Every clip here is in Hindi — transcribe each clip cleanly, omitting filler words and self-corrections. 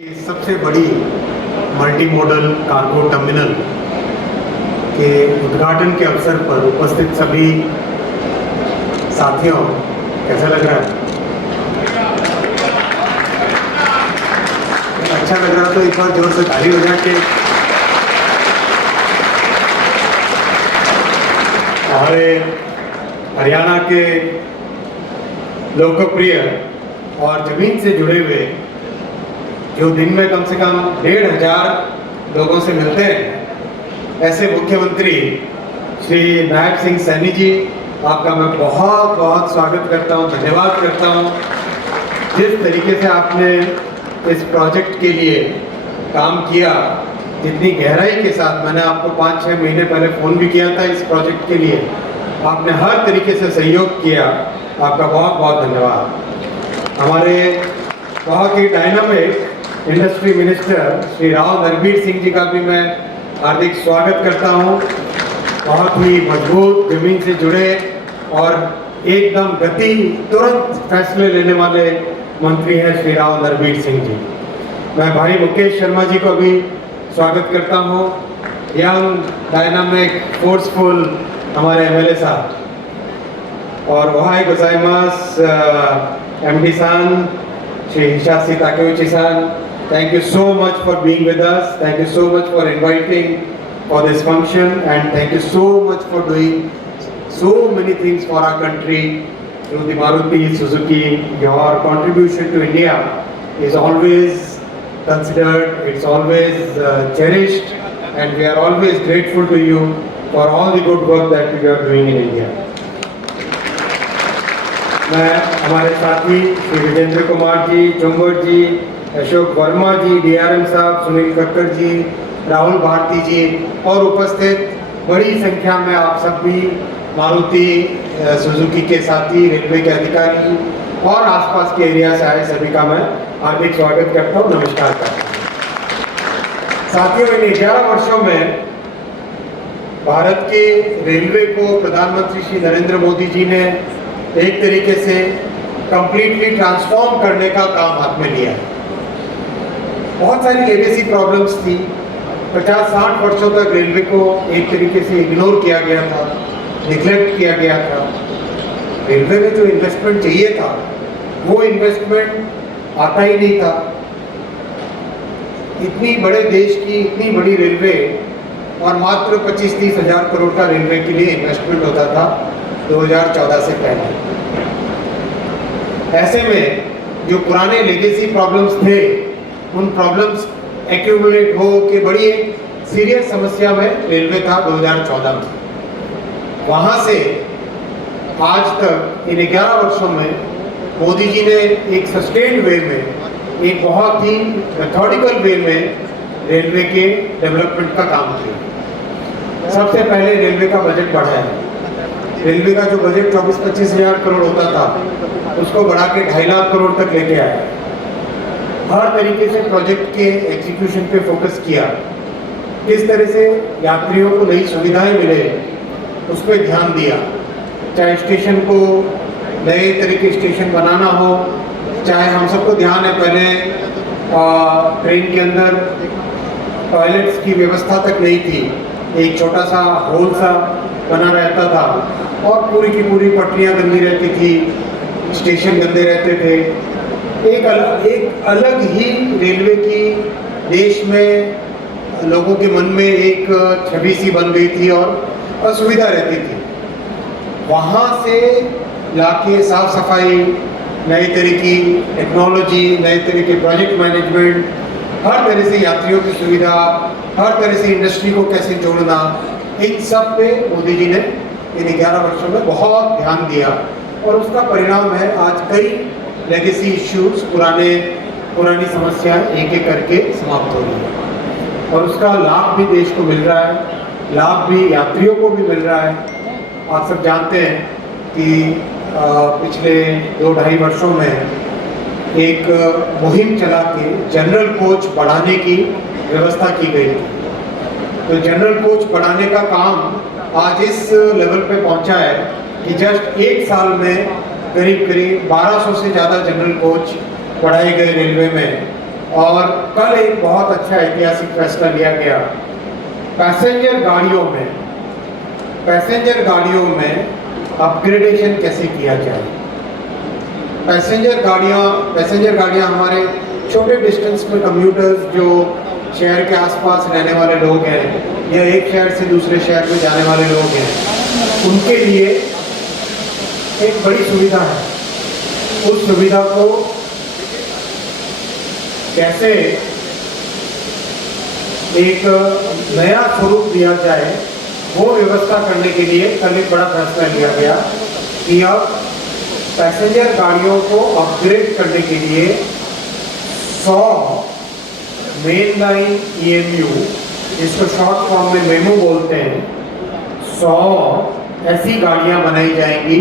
सबसे बड़ी मल्टी मॉडल कार्गो टर्मिनल के उद्घाटन के अवसर पर उपस्थित सभी साथियों, कैसा लग रहा है? अच्छा लग रहा तो एक बार जोर से ताली बजा के। हमारे हरियाणा के लोकप्रिय और जमीन से जुड़े हुए, जो दिन में कम से कम 1500 लोगों से मिलते हैं, ऐसे मुख्यमंत्री श्री नायब सिंह सैनी जी, आपका मैं बहुत बहुत स्वागत करता हूं, धन्यवाद करता हूं। जिस तरीके से आपने इस प्रोजेक्ट के लिए काम किया, जितनी गहराई के साथ, मैंने आपको 5-6 महीने पहले फ़ोन भी किया था इस प्रोजेक्ट के लिए, आपने हर तरीके से सहयोग किया, आपका बहुत बहुत धन्यवाद। हमारे बहुत ही dynamic industry minister Shri Rao Narbir Singh ji का भी मैं हार्दिक स्वागत करता हूं। बहुत ही मजबूत, जमीन से जुड़े और एकदम गति तुरंत फैसले लेने वाले मंत्री हैं श्री राव नरबीर सिंह जी। मैं भाई मुकेश शर्मा जी को भी स्वागत करता हूं, यंग डायनामिक फोर्सफुल हमारे एमएलए साहब। और ओहाई गोजाइमास एमडी सान श्री हिशासी ताकेउची सान, thank you so much for being with us, thank you so much for inviting for this function, and thank you so much for doing so many things for our country through the Maruti Suzuki. Your contribution to India is always considered, it's always cherished, and we are always grateful to you for all the good work that you are doing in India. मैं हमारे साथी श्री विजेंद्र कुमार जी, चुंबर जी, अशोक वर्मा जी, डीआरएम साहब, सुनील कक्कर जी, राहुल भारती जी और उपस्थित बड़ी संख्या में आप सब भी मारुति सुजुकी के साथी, रेलवे के अधिकारी और आसपास के एरिया से आए सभी का मैं हार्दिक स्वागत करता हूँ, नमस्कार करता हूँ। साथियों, इन 11 वर्षों में भारत के रेलवे को प्रधानमंत्री श्री नरेंद्र मोदी जी ने एक तरीके से कंप्लीटली ट्रांसफॉर्म करने का काम हाथ में लिया है। बहुत सारी लेगेसी प्रॉब्लम्स थी। 50-60 वर्षों तक रेलवे को एक तरीके से इग्नोर किया गया था, निग्लेक्ट किया गया था। रेलवे में जो इन्वेस्टमेंट चाहिए था, वो इन्वेस्टमेंट आता ही नहीं था। इतनी बड़े देश की इतनी बड़ी रेलवे और मात्र 25-30 हज़ार करोड़ का रेलवे के लिए इन्वेस्टमेंट होता था 2014 से पहले। ऐसे में जो पुराने लेगेसी प्रॉब्लम्स थे, उन प्रॉब्लम्स एक्यूमुलेट हो के बड़ी एक सीरियस समस्या में रेलवे था 2014 में। वहाँ से आज तक इन 11 वर्षों में मोदी जी ने एक सस्टेन्ड वे में, एक बहुत ही मेथोडिकल वे में रेलवे के डेवलपमेंट का काम किया। सबसे पहले रेलवे का बजट बढ़ाया। रेलवे का जो बजट 24-25 हज़ार करोड़ होता था, उसको बढ़ा के 2.5 लाख करोड़ तक लेके आया। हर तरीके से प्रोजेक्ट के एग्जीक्यूशन पे फोकस किया। किस तरह से यात्रियों को नई सुविधाएं मिले, उस पर ध्यान दिया। चाहे स्टेशन को नए तरीके स्टेशन बनाना हो, चाहे हम सबको ध्यान है पहले ट्रेन के अंदर टॉयलेट्स की व्यवस्था तक नहीं थी, एक छोटा सा होल सा बना रहता था और पूरी की पूरी पटरियाँ गंदी रहती थी, स्टेशन गंदे रहते थे। एक अलग ही रेलवे की देश में लोगों के मन में एक छवि सी बन गई थी और असुविधा रहती थी। वहाँ से लाके साफ सफाई, नए तरह की टेक्नोलॉजी, नए तरह के प्रोजेक्ट मैनेजमेंट, हर तरह से यात्रियों की सुविधा, हर तरह से इंडस्ट्री को कैसे जोड़ना, इन सब पे मोदी जी ने इन 11 वर्षों में बहुत ध्यान दिया और उसका परिणाम है आज कई लेगेसी इश्यूज, पुरानी समस्याएं एक एक करके समाप्त हो रही है और उसका लाभ भी देश को मिल रहा है, लाभ भी यात्रियों को भी मिल रहा है। आप सब जानते हैं कि पिछले 2-2.5 वर्षों में एक मुहिम चला के जनरल कोच बढ़ाने की व्यवस्था की गई। तो जनरल कोच बढ़ाने का काम आज इस लेवल पे पहुंचा है कि जस्ट 1 साल में करीब 1200 से ज़्यादा जनरल कोच बढ़ाए गए रेलवे में और कल एक बहुत अच्छा ऐतिहासिक फैसला लिया गया। पैसेंजर गाड़ियों में अपग्रेडेशन कैसे किया जाए। पैसेंजर गाड़ियाँ हमारे छोटे डिस्टेंस में कम्यूटर्स जो शहर के आसपास रहने वाले लोग हैं या एक शहर से दूसरे शहर में जाने वाले लोग हैं, उनके लिए एक बड़ी सुविधा है। उस सुविधा को कैसे एक नया स्वरूप दिया जाए, वो व्यवस्था करने के लिए कल एक बड़ा फैसला लिया गया कि अब पैसेंजर गाड़ियों को अपग्रेड करने के लिए 100 मेन लाइन EMU, इसको शॉर्ट फॉर्म में मेमू बोलते हैं, 100 ऐसी गाड़ियां बनाई जाएंगी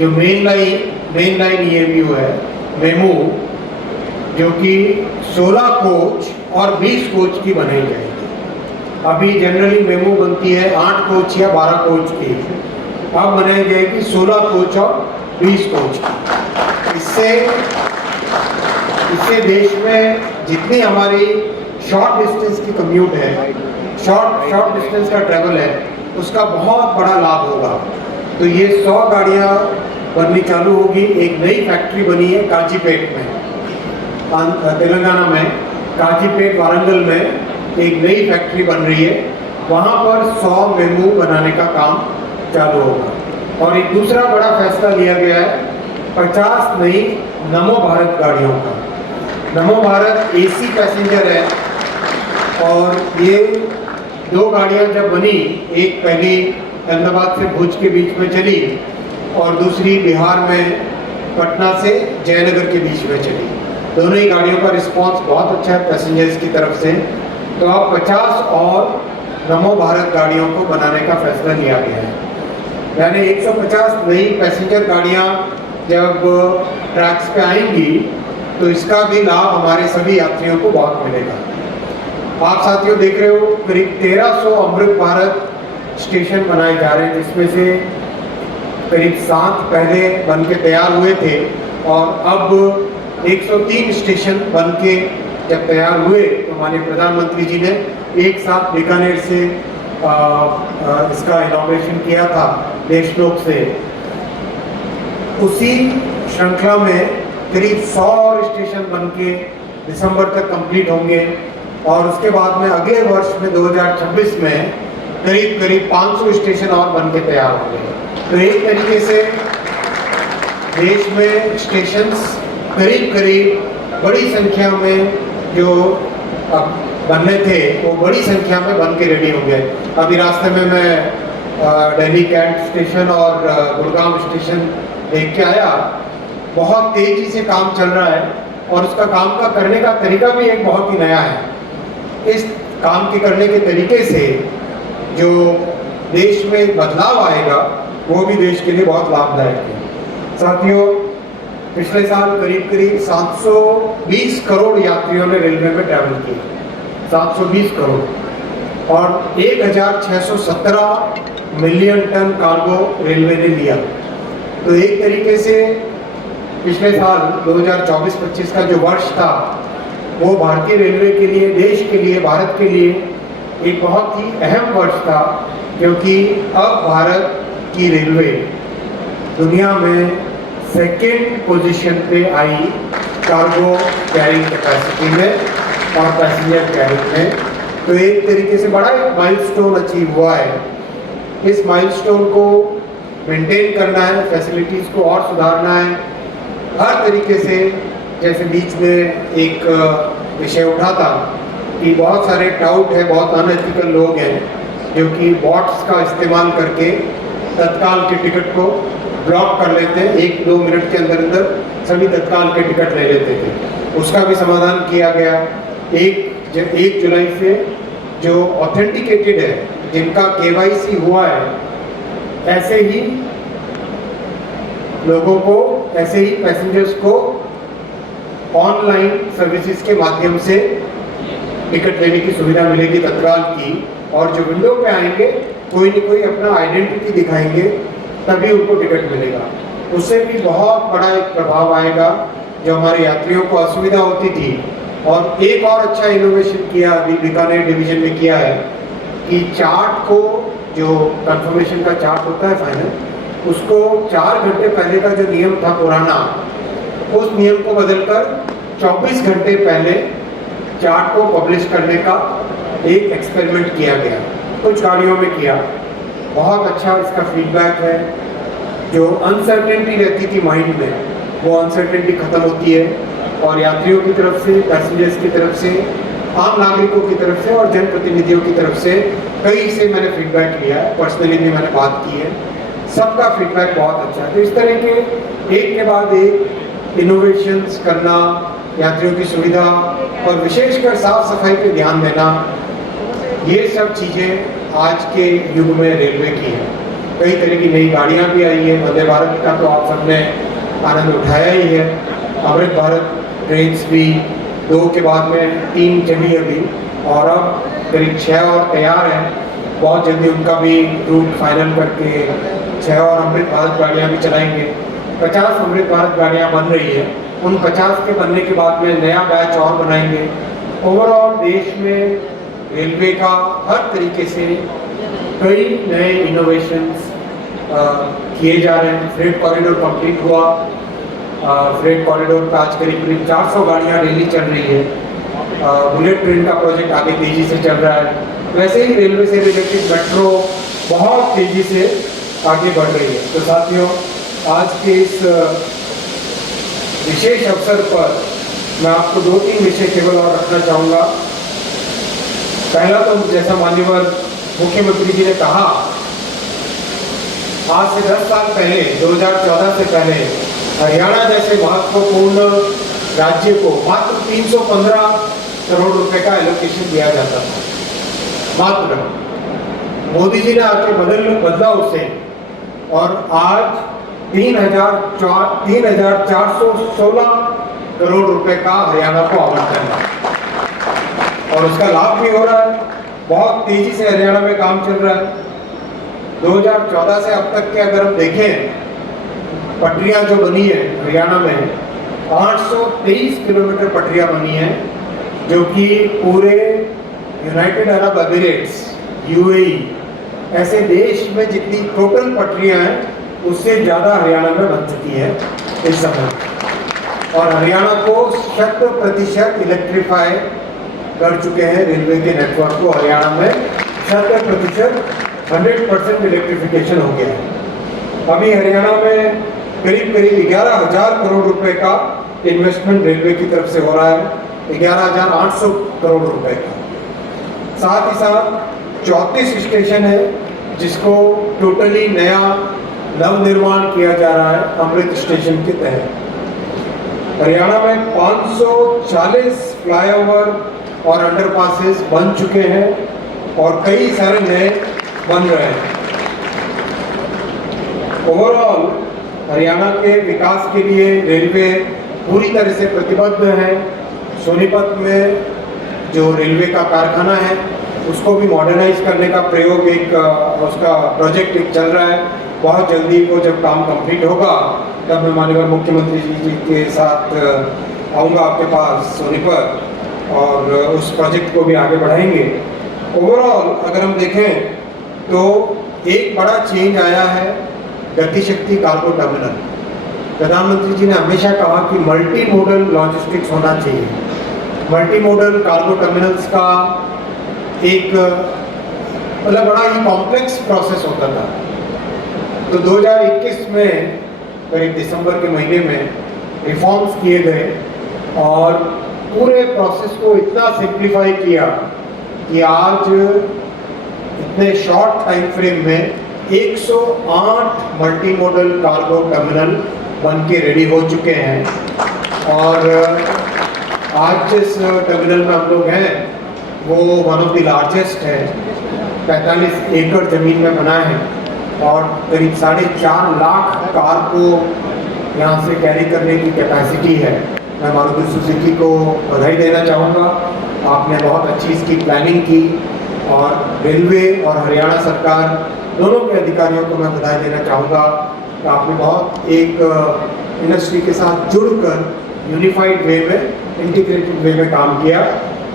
जो मेन लाइन EMU है, मेमू, जो कि 16 कोच और 20 कोच की बनाई जाएगी। अभी जनरली मेमू बनती है 8 कोच या 12 कोच की, अब बनाई जाएगी 16 कोच और 20 कोच की। इससे देश में जितनी हमारी शॉर्ट डिस्टेंस की कम्यूट है, शॉर्ट डिस्टेंस का ट्रैवल है, उसका बहुत बड़ा लाभ होगा। तो ये 100 गाड़ियाँ बननी चालू होगी। एक नई फैक्ट्री बनी है काजीपेट में, तेलंगाना में, काजीपेट वारंगल में एक नई फैक्ट्री बन रही है। वहाँ पर 100 मेमू बनाने का काम चालू होगा। और एक दूसरा बड़ा फैसला लिया गया है 50 नई नमो भारत गाड़ियों का। नमो भारत AC पैसेंजर है और ये 2 गाड़ियाँ जब बनी, एक पहली अहमदाबाद से भुज के बीच में चली और दूसरी बिहार में पटना से जयनगर के बीच में चली। दोनों ही गाड़ियों का रिस्पांस बहुत अच्छा है पैसेंजर्स की तरफ से। तो अब 50 और नमो भारत गाड़ियों को बनाने का फैसला लिया गया है। यानी 150 नई पैसेंजर गाड़ियाँ जब ट्रैक्स पे आएंगी तो इसका भी लाभ हमारे सभी यात्रियों को बहुत मिलेगा। आप साथियों देख रहे हो, करीब 1300 अमृत भारत स्टेशन बनाए जा रहे हैं, जिसमें से करीब 7 पहले बन के तैयार हुए थे और अब 103 स्टेशन बन के जब तैयार हुए तो माननीय प्रधानमंत्री जी ने एक साथ बीकानेर से इसका इनॉग्रेशन किया था देशलोक से। उसी श्रृंखला में करीब 100 और स्टेशन बन के दिसंबर तक कंप्लीट होंगे और उसके बाद में अगले वर्ष में 2026 में करीब 500 स्टेशन और बन के तैयार होंगे। तो एक तरीके से देश में स्टेशंस करीब बड़ी संख्या में जो बनने थे वो बड़ी संख्या में बन के रेडी हो गए। अभी रास्ते में मैं दिल्ली कैंट स्टेशन और गुड़गांव स्टेशन देख के आया। बहुत तेजी से काम चल रहा है और उसका काम का करने का तरीका भी एक बहुत ही नया है। इस काम के करने के तरीके से जो देश में बदलाव आएगा वो भी देश के लिए बहुत लाभदायक है। साथियों, पिछले साल करीब 720 करोड़ यात्रियों ने रेलवे में ट्रैवल किया, 720 करोड़, और 1617 मिलियन टन कार्गो रेलवे ने लिया। तो एक तरीके से पिछले साल 2024-25 का जो वर्ष था वो भारतीय रेलवे के लिए, देश के लिए, भारत के लिए एक बहुत ही अहम वर्ष था, क्योंकि अब भारत की रेलवे दुनिया में सेकेंड पोजीशन पे आई कार्गो कैरिंग कैपेसिटी में और पैसेंजर कैरिंग में। तो एक तरीके से बड़ा एक माइलस्टोन अचीव हुआ है। इस माइलस्टोन को मेंटेन करना है, फैसिलिटीज़ को और सुधारना है हर तरीके से। जैसे बीच में एक विषय उठा था कि बहुत सारे टाउट है, बहुत अनएथिकल लोग हैं जो कि बॉट्स का इस्तेमाल करके तत्काल के टिकट को ब्लॉक कर लेते हैं, 1-2 मिनट के अंदर सभी तत्काल के टिकट ले लेते थे। उसका भी समाधान किया गया। 1 जुलाई से जो ऑथेंटिकेटेड है, जिनका KYC हुआ है, ऐसे ही लोगों को, ऐसे ही पैसेंजर्स को ऑनलाइन सर्विसेज के माध्यम से टिकट लेने की सुविधा मिलेगी तत्काल की। और जो विंडो पे आएंगे कोई न कोई अपना आइडेंटिटी दिखाएंगे तभी उनको टिकट मिलेगा। उससे भी बहुत बड़ा एक प्रभाव आएगा। जो हमारे यात्रियों को असुविधा होती थी और एक और अच्छा इनोवेशन किया अभी बीकानेर डिवीजन में किया है कि चार्ट को, जो कंफर्मेशन का चार्ट होता है फाइनल, उसको 4 घंटे पहले का जो नियम था पुराना, उस नियम को बदलकर 24 घंटे पहले चार्ट को पब्लिश करने का एक एक्सपेरिमेंट किया गया, कुछ गाड़ियों में किया। बहुत अच्छा इसका फीडबैक है। जो अनसर्टेनिटी रहती थी माइंड में, वो अनसर्टेनिटी खत्म होती है और यात्रियों की तरफ से, पैसेंजर्स की तरफ से, आम नागरिकों की तरफ से और जनप्रतिनिधियों की तरफ से कई से मैंने फीडबैक लिया है, पर्सनली भी मैंने बात की है, सबका फीडबैक बहुत अच्छा है। तो इस तरह के एक के बाद एक इनोवेशंस करना, यात्रियों की सुविधा और विशेषकर साफ सफाई पे ध्यान देना, ये सब चीज़ें आज के युग में रेलवे की हैं। कई तरह की नई गाड़ियाँ भी आई हैं। वंदे भारत का तो आप सबने आनंद उठाया ही है। अमृत भारत ट्रेन्स भी 2 के बाद में 3 चली अभी, और अब करीब 6 और तैयार हैं। बहुत जल्दी उनका भी रूट फाइनल करके 6 और अमृत भारत गाड़ियाँ भी चलाएंगे। 50 अमृत भारत गाड़ियाँ बन रही है। उन 50 के बनने के बाद में नया बैच और बनाएंगे। ओवरऑल देश में रेलवे का हर तरीके से कई नए इनोवेशंस किए जा रहे हैं। फ्रेट कॉरिडोर कंप्लीट हुआ। फ्रेट कॉरिडोर पर आज करीब 400 गाड़ियाँ डेली चल रही है। बुलेट ट्रेन का प्रोजेक्ट आगे तेज़ी से चल रहा है। वैसे ही रेलवे से रिलेटेड मेट्रो बहुत तेज़ी से आगे बढ़ रही है। तो साथियों, आज के इस विशेष अवसर पर मैं आपको 2-3 विषय केवल और रखना चाहूँगा। पहला तो जैसा माननीय मुख्यमंत्री जी ने कहा, आज से 10 साल पहले 2014 से पहले हरियाणा जैसे महत्वपूर्ण राज्य को मात्र 315 करोड़ रुपए का एलोकेशन दिया जाता था। मात्र मोदी जी ने आके बदला उसे, और आज 3,416 करोड़ रुपए का हरियाणा को आवंटन है और उसका लाभ भी हो रहा है। बहुत तेजी से हरियाणा में काम चल रहा है। 2014 से अब तक के अगर हम देखें, पटरियां जो बनी है हरियाणा में, 823 किलोमीटर पटरियां बनी हैं, जो कि पूरे यूनाइटेड अरब एमिरेट्स, यूएई ऐसे देश में जितनी टोटल पटरियां हैं उससे ज़्यादा हरियाणा में बन चुकी है इस समय। और हरियाणा को 100% इलेक्ट्रीफाई कर चुके हैं। रेलवे के नेटवर्क को हरियाणा में 100% इलेक्ट्रिफिकेशन हो गया है। अभी हरियाणा में करीब 11,000 करोड़ रुपए का इन्वेस्टमेंट रेलवे की तरफ से हो रहा है, 11,800 करोड़ रुपए का। साथ ही साथ 34 स्टेशन है जिसको टोटली नया नवनिर्माण किया जा रहा है अमृत स्टेशन के तहत। हरियाणा में 540 फ्लाईओवर और अंडरपासेस बन चुके हैं और कई सारे नए बन रहे हैं। ओवरऑल हरियाणा के विकास के लिए रेलवे पूरी तरह से प्रतिबद्ध है। सोनीपत में जो रेलवे का कारखाना है उसको भी मॉडर्नाइज करने का प्रयोग, एक उसका प्रोजेक्ट एक चल रहा है। बहुत जल्दी वो जब काम कंप्लीट होगा तब मैं माननीय मुख्यमंत्री जी के साथ आऊँगा आपके पास सोनीपत और उस प्रोजेक्ट को भी आगे बढ़ाएंगे। ओवरऑल अगर हम देखें तो एक बड़ा चेंज आया है गति शक्ति कार्गो टर्मिनल। प्रधानमंत्री जी ने हमेशा कहा कि मल्टी मोडल लॉजिस्टिक्स होना चाहिए। मल्टी मोडल कार्गो टर्मिनल्स का एक मतलब बड़ा ही कॉम्प्लेक्स प्रोसेस होता था। तो 2021 में करीब दिसंबर के महीने में रिफॉर्म्स किए गए और पूरे प्रोसेस को इतना सिंप्लीफाई किया कि आज इतने शॉर्ट टाइम फ्रेम में 108 मल्टी मॉडल कार्गो टर्मिनल बन के रेडी हो चुके हैं। और आज जिस टर्मिनल में हम लोग हैं वो वन ऑफ द लार्जेस्ट है, 45 एकड़ ज़मीन में बना है और करीब 4.5 लाख कार को यहाँ से कैरी करने की कैपेसिटी है। मैं मारुति सुजुकी को बधाई देना चाहूँगा, आपने बहुत अच्छी इसकी प्लानिंग की और रेलवे और हरियाणा सरकार दोनों के अधिकारियों को मैं बधाई देना चाहूँगा कि आपने बहुत एक इंडस्ट्री के साथ जुड़कर यूनिफाइड वे में इंटीग्रेटेड वे में काम किया।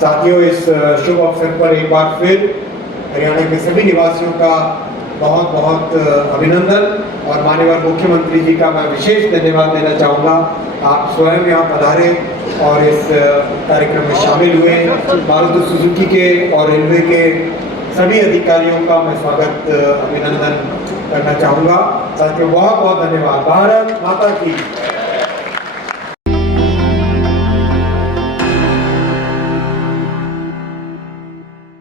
साथियों, इस शुभ अवसर पर एक बार फिर हरियाणा के सभी निवासियों का बहुत बहुत अभिनंदन और माननीय मुख्यमंत्री जी का मैं विशेष धन्यवाद देना चाहूँगा। आप स्वयं यहाँ पधारे और इस कार्यक्रम में शामिल हुए। मारुति सुजुकी के और रेलवे के सभी अधिकारियों का मैं स्वागत अभिनंदन करना चाहूँगा। साथियों, बहुत बहुत धन्यवाद। भारत माता की।